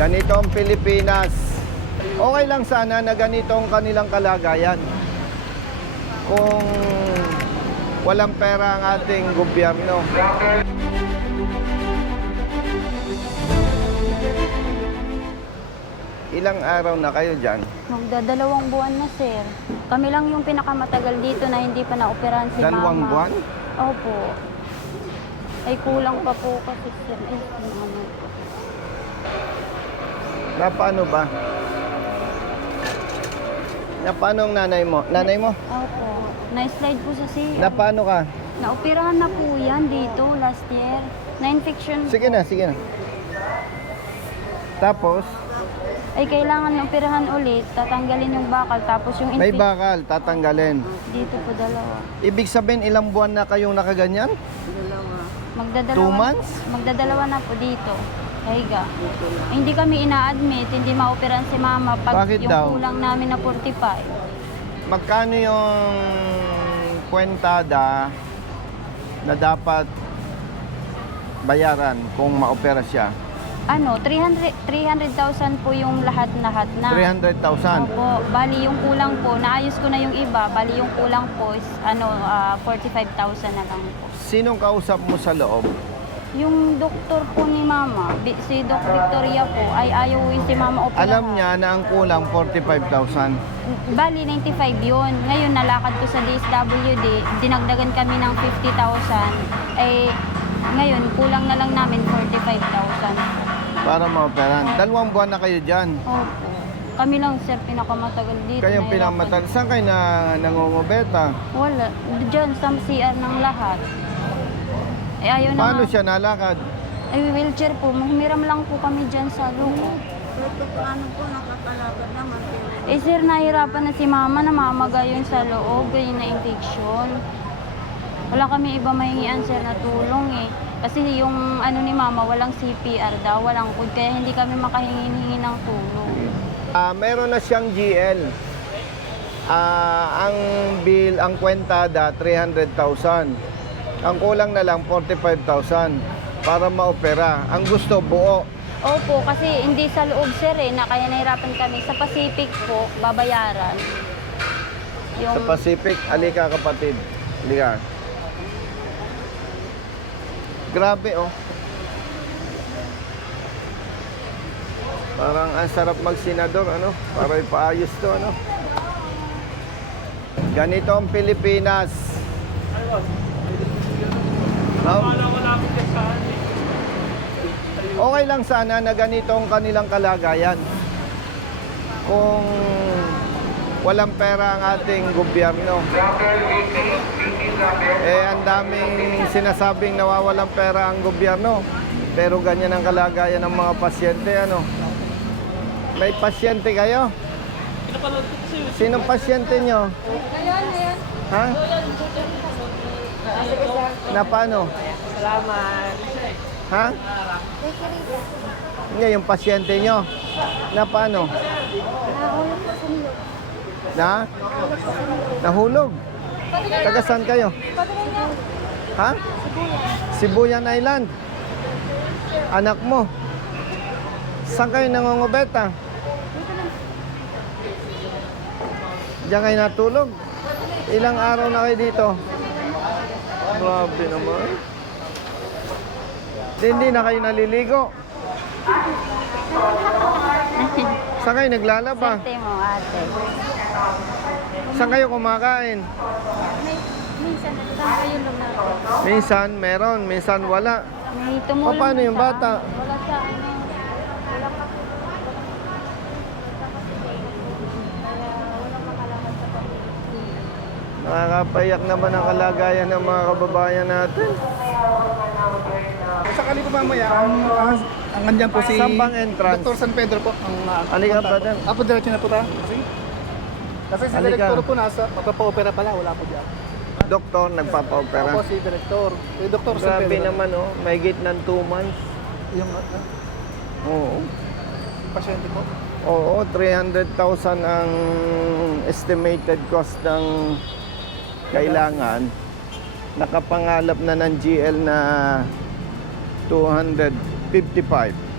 Ganito ang Pilipinas. Okay lang sana na ganito ang kanilang kalagayan. Kung walang pera ang ating gobyerno. Ilang araw na kayo dyan? Magdadalawang buwan na, sir. Kami lang yung pinakamatagal dito na hindi pa naoperahan si Dalawang mama. buwan? Opo. Ay, kulang pa po kasi, sir. Ay, ano. Na paano ba? Na paano ang nanay mo? Nanay mo? Opo. Na-slide po sa sir. Na paano ka? Naoperahan na po yan dito last year. Na-infection. Sige na, sige na. Tapos, Ay, kailangan operahan ulit. Tatanggalin yung bakal. Tapos yung may infection. bakal, tatanggalin. Dito po dalawa. Ibig sabihin, ilang buwan na kayong nakaganyan? Magdadalawa. Two months? Magdadalawa na po dito. Kahiga. Ay, hindi kami ina-admit, hindi ma-operahan si mama pag Bakit yung daw? kulang namin na 45. Magkano yung kwentada na dapat bayaran kung maopera siya? Ano, 300 300,000 po yung lahat-lahat na. 300,000. Opo, bali yung kulang po, naayos ko na yung iba, bali yung kulang po is ano, ah, 45,000 na lang po. Sinong kausap mo sa loob? Yung doktor po ni mama, si Doc Victoria po, ay ayaw yung si mama operahan. Alam niya na ang kulang 45,000. Bali, 95 yun. Ngayon, nalakad ko sa DSWD, dinagdagan kami ng 50,000. Eh, ngayon, kulang na lang namin 45,000. para maoperahan. Dalawang buwan na kayo dyan. Opo. Kami lang, sir, pinakamatagal dito. Kayong Nahirapan. pinamatal. Saan kayo na nangungubeta? Wala. Diyan, sa CR ng lahat. Eh, ayaw na Paano nga. siya nalakad? Ay, wheelchair po. Humiram lang po kami dyan sa luko. Paano po nakakalakad naman? Eh, sir, nahirapan na si mama na mamaga yun sa loob, ganyan na infection. Wala kami iba mahingian, sir, na tulong eh. Kasi yung ano ni mama, walang CPR daw, walang food, kaya hindi kami makahingi ng tulong. Ah, meron na siyang GL. Ah, ang bill, ang kwentada 300,000. Ang kulang na lang 45,000 para maopera. Ang gusto buo. Opo, kasi hindi sa loob, sir, eh, na kaya nahirapan kami. Sa Pacific po, babayaran. Yung, Sa Pacific, alika kapatid. Alika. Grabe oh. Parang ang sarap magsenador, ano? Para ipaayos to, ano? Ganito ang Pilipinas. No? Okay lang sana na ganito ang kanilang kalagayan. Kung walang pera ang ating gobyerno. Eh, ang daming sinasabing nawawalang pera ang gobyerno. Pero ganyan ang kalagayan ng mga pasyente, ano? May pasyente kayo? Sinong pasyente nyo? Ha? Na paano? Salamat. Ha? Hindi, yung pasyente nyo. Na paano? Na? Nahulog? Taga saan kayo? Ha? Sibuyan Island. Anak mo. Saan kayo nangungubeta? Diyan kayo natulog? Ilang araw na kayo dito? Grabe naman. Di, Hindi na kayo naliligo. Saan kayo naglalaba? Serte mo, ate. Saan kayo kumakain? Minsan, saan kayo lumalaki? Minsan meron, minsan wala. May tumulong paano na yung sa- bata? Wala Nakakapayak naman ang kalagayan ng mga kababayan natin. Sakali po mamaya, ang, ang, ang andyan po si Saan bang entrance? Dr. San Pedro po. Ang, uh, Halika, punta brother. Ah, po, diretso na po tayo. Kasi, kasi si Halika. Director po nasa, magpapa-opera pala, wala po diyan. Doktor, nagpapa-opera. Ako si Director. Si Dr. San Grabe Pedro. naman oh, may git ng 2 months. Yung uh, Oo. pasyente po. Oo, 300,000 ang estimated cost ng kailangan. Nakapangalap na ng GL na 255.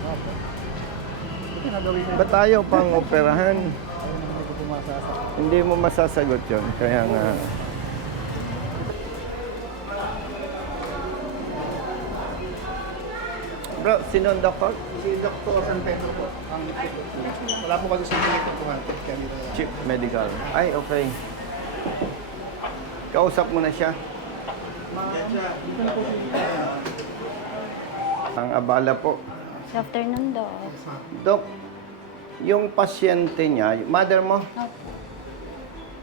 nga gawin niya. Ba't tayo pang operahan? Hindi mo masasagot yon Kaya nga... Bro, sino ang doktor? Si Dr. San Pedro po. Ang Wala po kasi sa nila. Chief Medical. Ay, okay. Kausap mo na siya. Ang abala po. Sa afternoon daw. Dok, yung pasyente niya, mother mo, Opo.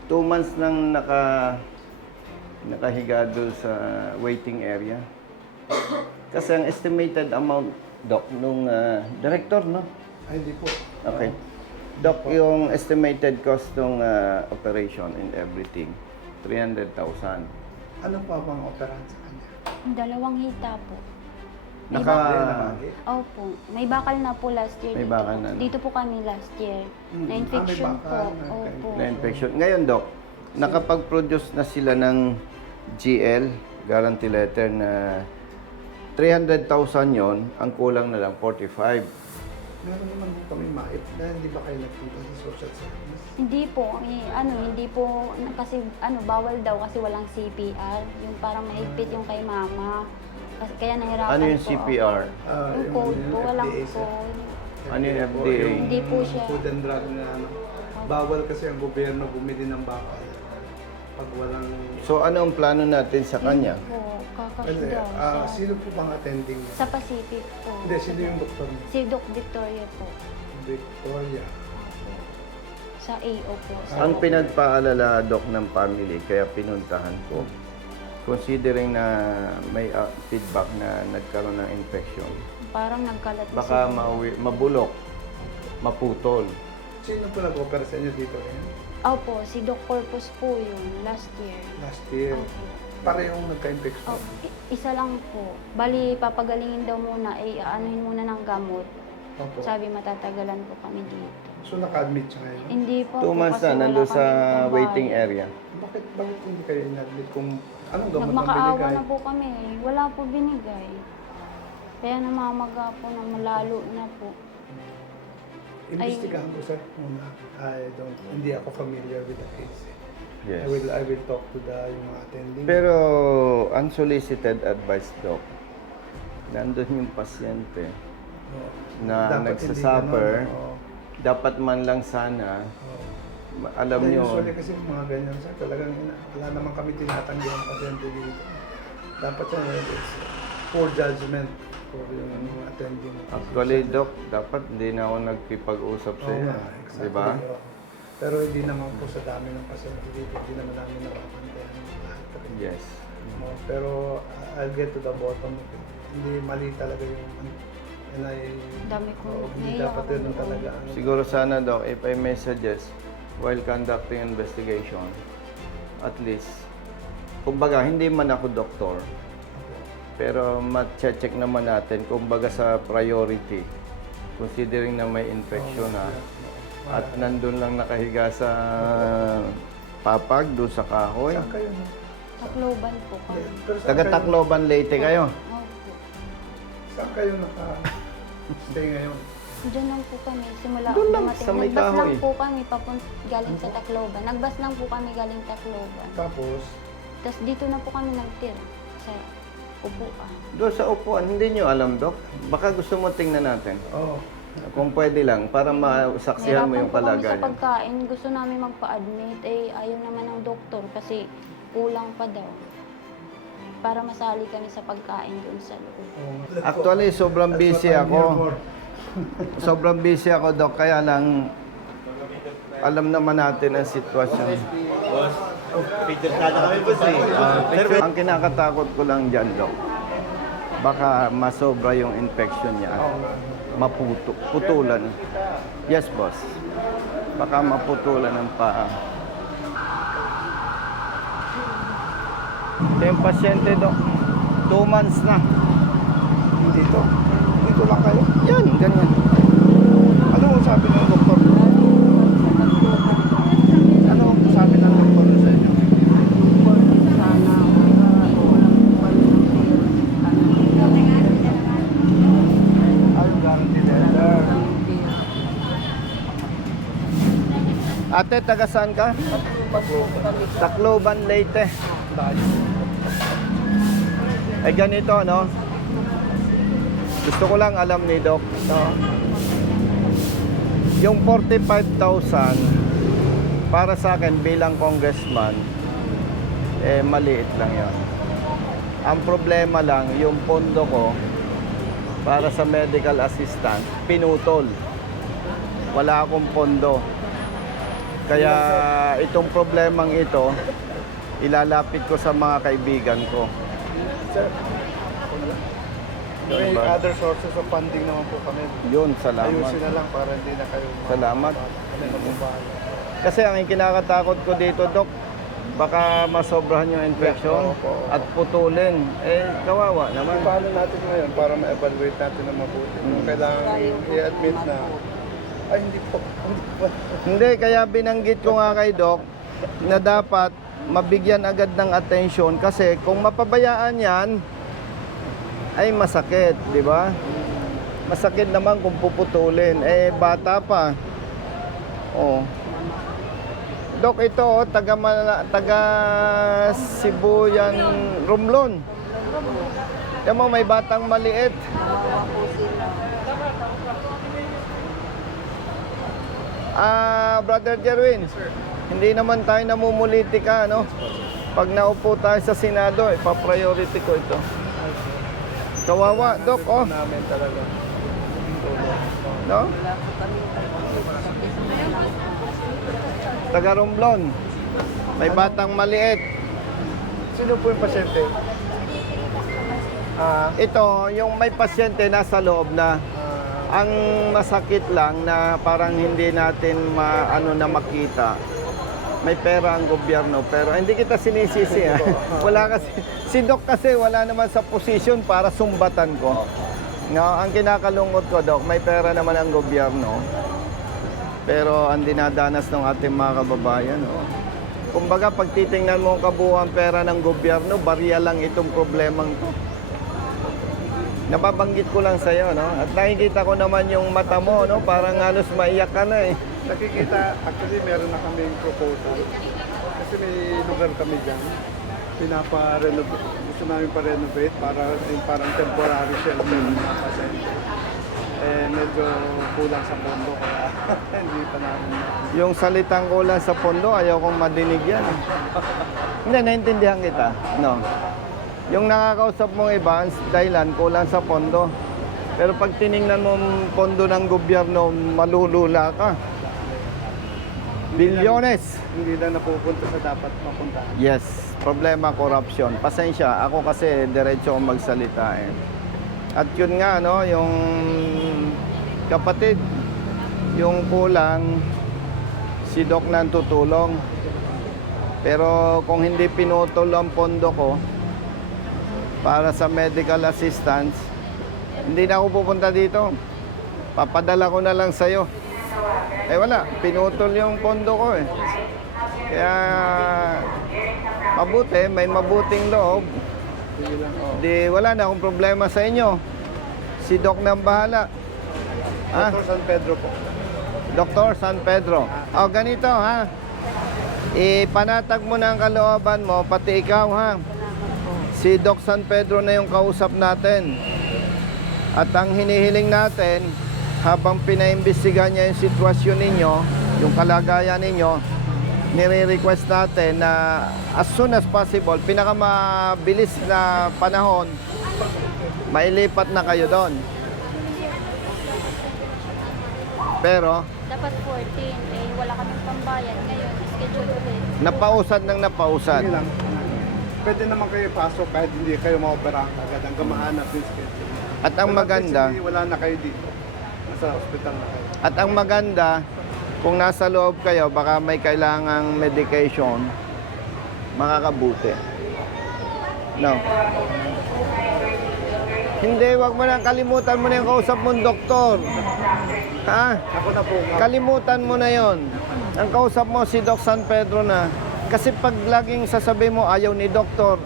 two months nang naka, nakahiga doon sa waiting area. Kasi ang estimated amount, Doc, nung ah, director, no? Ay, hindi po. Okay. Doc, yung estimated cost ng ah, operation and everything, 300,000. Ano po bang operahan sa kanya? Dalawang hita po. May Naka, Opo. May bakal na po last year. May dito bakal po. na, no? Dito po kami last year. Mm. Na-infection Ah, may po. bakal, na- Opo. na infection. Ngayon, Doc, nakapag-produce na sila ng GL, guarantee letter na 300,000 yon ang kulang na lang 45. Meron naman po kami maip na hindi ba kayo nagpunta sa social service? Hindi po, eh, ano, hindi po, kasi ano, bawal daw kasi walang CPR. Yung parang mahigpit yung kay mama. Kasi kaya nahirapan Ano yung po CPR? Ako. Ah, Yung code po, walang FDA, sir. code. Ano yung po, FDA? Hindi po siya. Food and drug na ano. Bawal kasi ang gobyerno bumili ng bakal. Pag walang... So, ano ang plano natin sa kanya? Po, Ano, kakasya daw. ah, sino po bang attending? sa Pacific po. Hindi, sino yung doktor niyo? Si Doc Victoria po. Victoria. Sa AO po. Sa Ang pinagpaalala, Doc, ng family, kaya pinuntahan ko, considering na may ah, feedback na nagkaroon ng infection, Parang nagkalat na baka siguro. mawi, mabulok, maputol. Sino po nag-opera sa inyo dito ngayon? Opo, si Doc Corpus po yun, last year. Last year. Opo. Parehong nagka-infection. Oh, i- isa lang po. Bali, papagalingin daw muna, eh, aanuhin muna ng gamot. Opo. Sabi, matatagalan po kami dito. So naka-admit siya ngayon? Hindi po. Two po, months kasi na, wala nandun sa kaming waiting area. Bakit, bakit hindi kayo in-admit kung anong gamot ang Nagmakaawa binigay? na po kami. Wala po binigay. Kaya namamaga po na malalo na po. Investigahan ko sir muna. I don't, hindi ako familiar with the case. eh. Yes. I will, I will talk to the yung mga attending. Pero unsolicited advice, Doc, nandun yung pasyente Oo. na Dapat hindi nagsasuffer, ganun, oo. Dapat man lang sana, Oo. alam Dahil nyo, Usually kasi mga ganyan sir, talagang ina- wala naman kami tinatanggi ang pasyente dito. Dapat yan, eh, it's poor judgment for yung mga attending. actually, Doc, dapat hindi na ako nagkipag-usap sa Oo iyo. nga, exactly, Di ba? oo. Pero hindi naman po sa dami ng pasyente dito, hindi naman namin napapantayan lahat. Yes. No, pero uh, I'll get to the bottom of it. Hindi mali talaga yung and I, Dami ko. Oo, hindi Naiyak dapat ako doon. talaga. Siguro sana, Doc, if I may suggest, while conducting investigation, at least, kumbaga, hindi man ako doktor, pero ma-check naman natin, kumbaga sa priority, considering na may infection na, at nandun lang nakahiga sa papag, doon sa kahoy. Saan kayo? no? Tacloban po kami. Pero saan kayo- Tacloban, Leyte kayo. Opo. Saan kayo naka-stay ngayon? Diyan lang po kami. Simula Doon lang, dumating. sa may Nagbas lang po kami papunt galing sa Tacloban. Nagbas lang po kami galing Tacloban. Tapos, Tapos dito na po kami nagtira sa upuan. Doon sa upuan, hindi nyo alam, Dok. Baka gusto mo tingnan natin. oh, Kung pwede lang, para masaksihan mo Nahirapan yung po kami sa kalagayan. pagkain. Gusto namin magpa-admit. Eh, ayaw naman ng doktor kasi kulang pa daw. Para masali kami sa pagkain doon sa loob. Actually, sobrang busy ako. Sobrang busy ako, Dok. Kaya lang, alam naman natin ang sitwasyon. Peter sana kami boss eh. Ah, ang kinakatakot ko lang dyan, Dok, baka masobra yung infection niya. Maputo, putulan. Yes, boss. Baka maputulan ng paa. Ito yung pasyente, Dok. Two months na. Dito. Dito lang kayo. Yan, ganyan. Ano ang sabi ng doktor? Ano ang sabi ng doktor sa inyo? Ate, taga saan ka? Tacloban, Leyte. Eh ganito, no? Gusto ko lang alam ni Doc, no? Yung 45,000 para sa akin bilang congressman, eh maliit lang yan. Ang problema lang, yung pondo ko para sa medical assistant, pinutol. Wala akong pondo. Kaya itong problemang ito, ilalapit ko sa mga kaibigan ko. Sir, may Diba? other sources of funding naman po kami. Yun, salamat. Ayusin na lang para hindi na kayo Salamat. Bahala. Kasi ang kinakatakot ko dito, Dok, baka masobrahan yung infection Yeah, opo. at putulin. Eh, kawawa naman. Paano natin ngayon para ma-evaluate natin na mabuti? Kung kailangan i-admit na, ay hindi po, hindi po. Hindi, kaya binanggit ko nga kay Doc na dapat mabigyan agad ng attention kasi kung mapabayaan yan, ay masakit, di ba? Masakit naman kung puputulin. Eh, bata pa. Oh. Dok, ito, oh, taga, taga Sibuyan, Romblon. Yan mo, may batang maliit. Ah, Brother Jerwin. Hindi naman tayo namumulitika, no? Pag naupo tayo sa Senado, ipa-priority ko ito. Kawawa, Dok, oh. namin talaga. No? Taga Romblon. May batang maliit. Sino po yung pasyente? Ah, Ito, yung may pasyente nasa loob na. ah, Ang masakit lang na parang hindi natin ma, ano na makita. May pera ang gobyerno pero hindi kita sinisisi ha. Wala kasi si Doc kasi wala naman sa posisyon para sumbatan ko. No, ang kinakalungkot ko Doc, may pera naman ang gobyerno. Pero ang dinadanas ng ating mga kababayan, oh. Kumbaga pag titingnan mo ang kabuuan pera ng gobyerno, barya lang itong problemang to. Nababanggit ko lang sa iyo, no? At nakikita ko naman yung mata mo, no? Parang halos maiyak ka na eh. nakikita, actually meron na kaming proposal. Kasi may lugar kami dyan. Pinapa-renovate, gusto namin pa-renovate para yung parang temporary shelter mga pasyente. Eh, medyo kulang sa pondo kaya hindi pa namin Yung salitang kulang sa pondo, ayaw kong madinig yan. eh. Hindi, naintindihan kita. No. Yung nakakausap mong iba, dahilan, kulang sa pondo. Pero pag tiningnan mo pondo ng gobyerno, malulula ka. Bilyones. hindi na napupunta sa dapat mapunta. Yes, problema corruption. Pasensya, ako kasi diretso akong magsalita eh. At yun nga, no, yung kapatid, yung kulang, si Doc nang tutulong. Pero kung hindi pinutol ang pondo ko para sa medical assistance, hindi na ako pupunta dito. Papadala ko na lang sa'yo. Eh wala, pinutol yung pondo ko eh. Kaya mabuti, may mabuting loob. Oh. Di wala na akong problema sa inyo. Si Doc nang bahala. Ha? Dr. San Pedro po. Doktor San Pedro. O ganito ha. Ipanatag mo na ang kalooban mo, pati ikaw ha. Si Doc San Pedro na yung kausap natin. At ang hinihiling natin, habang pinaimbestigahan niya yung sitwasyon ninyo, yung kalagayan ninyo, nire-request natin na as soon as possible, pinakamabilis na panahon, mailipat na kayo doon. Pero, Dapat 14, eh wala kaming pambayan. Ngayon, schedule ulit. napausad ng napausad. Sige lang. Pwede naman kayo pasok kahit hindi kayo maoperahan agad hanggang mahanap yung schedule. At ang Pero maganda, basically, wala na kayo dito. Nasa hospital na kayo. At ang maganda, kung nasa loob kayo, baka may kailangang medication, makakabuti. No. Hindi, wag mo nang kalimutan mo na yung kausap mong doktor. Ha? Ako na po. Kalimutan mo na yon. Ang kausap mo si Doc San Pedro na. Kasi pag laging sasabi mo ayaw ni doktor,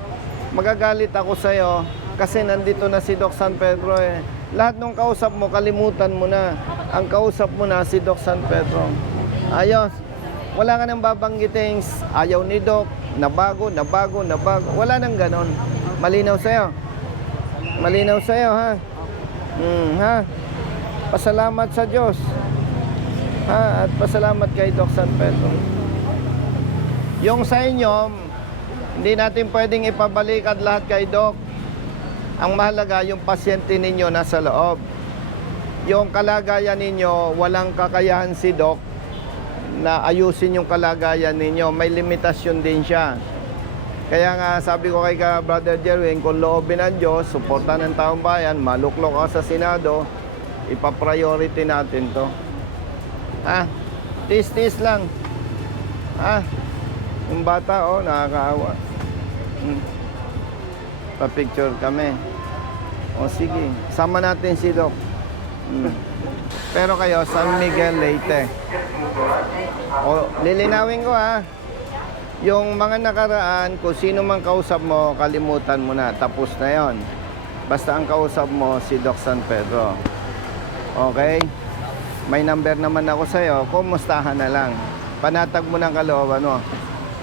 magagalit ako sa'yo kasi nandito na si Doc San Pedro eh. Lahat ng kausap mo, kalimutan mo na. Ang kausap mo na si Doc San Pedro. Ayos. Wala ka nang babanggiting ayaw ni Doc, nabago, nabago, nabago. Wala nang ganon. Malinaw sa'yo. Malinaw sa'yo, ha? Hmm, ha? Pasalamat sa Diyos. Ha? At pasalamat kay Doc San Pedro. Yung sa inyo, hindi natin pwedeng ipabalik at lahat kay Doc. Ang mahalaga, yung pasyente ninyo nasa loob. Yung kalagayan ninyo, walang kakayahan si Doc na ayusin yung kalagayan ninyo. May limitasyon din siya. Kaya nga sabi ko kay ka Brother Jerwin, kung loobin ng Diyos, suporta ng taong bayan, maluklok ka sa Senado, ipapriority natin to. Ha? Tis-tis lang. Ha? Yung bata, oh, nakakaawa. Hmm. Pa-picture kami. O sige, sama natin si Doc. Hmm. Pero kayo, San Miguel Leyte. O, lilinawin ko ha. Yung mga nakaraan, kung sino mang kausap mo, kalimutan mo na. Tapos na yon. Basta ang kausap mo, si Doc San Pedro. Okay? May number naman ako sa'yo. Kumustahan na lang. Panatag mo ng kalooban mo.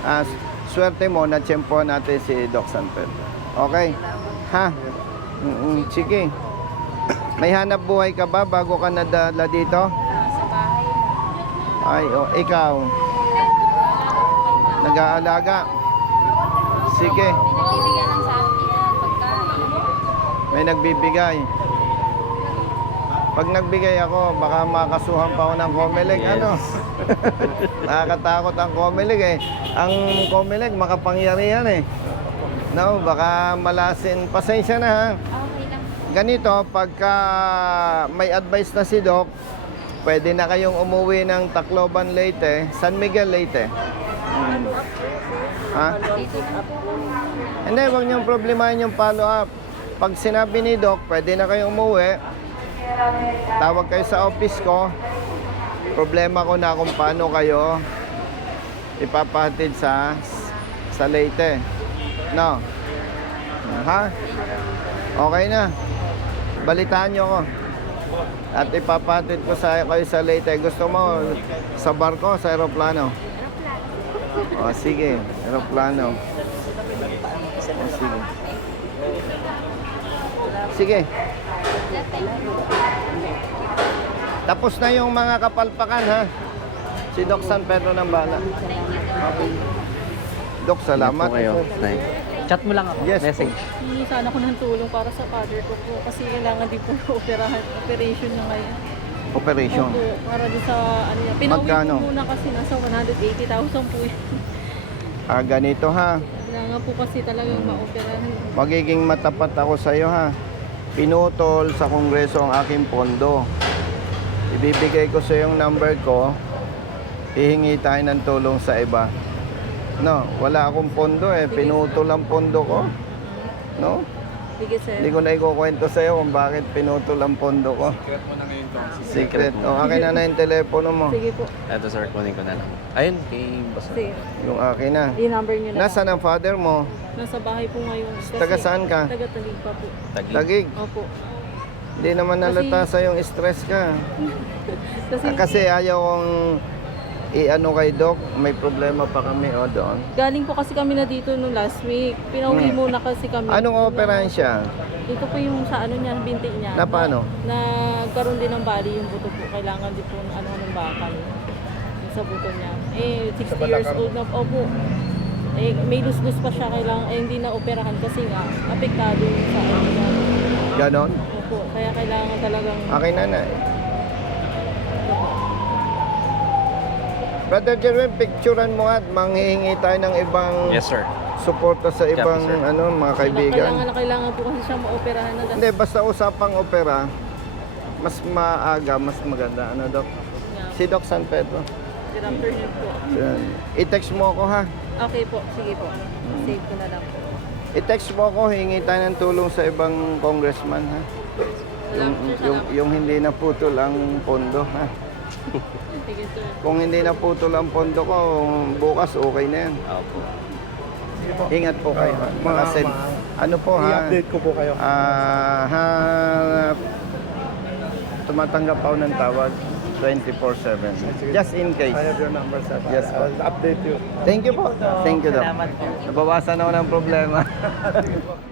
Ah, swerte mo na tiyempo natin si Doc San Pedro. Okay? Ha? Mm-mm, sige. May hanap buhay ka ba bago ka nadala dito? Sa bahay. Ay, oh, ikaw. Nag-aalaga. Sige, may nagbibigay. Pag nagbigay ako, baka makasuhan pa ako ng Comelec. Ano? Nakakatakot ang Comelec eh. Ang Comelec, makapangyarihan eh. No, baka malasin. Pasensya na ha. Okay lang. Ganito, pagka may advice na si Doc, pwede na kayong umuwi ng Tacloban Leyte, San Miguel Leyte. Ha? Hindi, huwag niyong problemahin yung follow-up. Pag sinabi ni Doc, pwede na kayong umuwi, tawag kayo sa office ko, problema ko na kung paano kayo ipapahatid sa sa Leyte. No? Ha? Okay na. Balitaan niyo ko. At ipapahatid ko sa kayo sa Leyte. Gusto mo sa barko, sa aeroplano? O, sige. Aeroplano. O, sige. Sige. Tapos na yung mga kapalpakan, ha? Si Doc San Pedro ng Bala. Okay. Doc, salamat. Chat mo lang ako. Yes. Message. Hingi sana ako ng tulong para sa father ko po kasi kailangan din po ng operahan, operation na ngayon. Operation. Opo, para din sa ano yan. Pinauwi Magkano? ko muna kasi nasa 180,000 po yun. Ah, ganito ha. Kailangan po kasi talagang maoperahan. Magiging matapat ako sa iyo ha. Pinutol sa kongreso ang aking pondo. Ibibigay ko sa yung number ko. Hihingi tayo ng tulong sa iba. No, wala akong pondo eh. Pinutol ang pondo ko. No? Sige sir. Hindi ko na ikukwento sa iyo kung bakit pinutol ang pondo ko. Secret mo na ngayon to. Secret. O, akin na na yung telepono mo. Sige po. Ito sir, kunin ko na lang. Ayun, kay. Sige. Yung akin na. Yung number niyo na. Nasaan ang father mo? Nasa bahay po ngayon. Kasi, Taga saan ka? Taga Talig pa po. Tagi. Tagig. Opo. Hindi naman nalata sa yung stress ka. Kasi, Ah, Kasi ayaw kong i-ano kay Doc, may problema pa kami o doon. galing po kasi kami na dito nung last week. Pinauwi Hmm. muna kasi kami. Anong operahan siya? Ito po yung sa ano niya, binti niya. Na paano? Na, nagkaroon din ng bali yung buto po. Kailangan din po ng ano ng bakal. Yung sa buto niya. Eh, 60 years old na po. Opo. Eh, may lus-lus pa siya. Kailangan, eh, hindi na operahan kasi nga, apektado yung sa ano niya. Ganon? Opo. Kaya kailangan talagang... Akin na na. Brother Jerwin, picturean mo at manghihingi tayo ng ibang Yes sir. suporta sa ibang sir. ano mga kaibigan. Kailangan na kailangan po kasi siya maoperahan na. Hindi, basta usapang opera, mas maaga, mas maganda. Ano, Doc? Si Doc San Pedro. Good afternoon po. Yan. I-text mo ako ha. Okay po. Sige po. Save ko na lang po. I-text mo ako, hingi tayo ng tulong sa ibang congressman ha. Yung, yung, yung hindi naputol ang pondo ha. Sige sir. Kung hindi naputol ang pondo ko, bukas okay na yan. Opo. Ingat po kayo. ha. Mga sen- ano po ha? I-update ko po kayo. Ah, ha, tumatanggap ako ng tawag. 24-7. Just in case. I have your number, sir. Yes, po. I'll update you. Thank you po. Thank you, Doc. Nabawasan ako ng problema.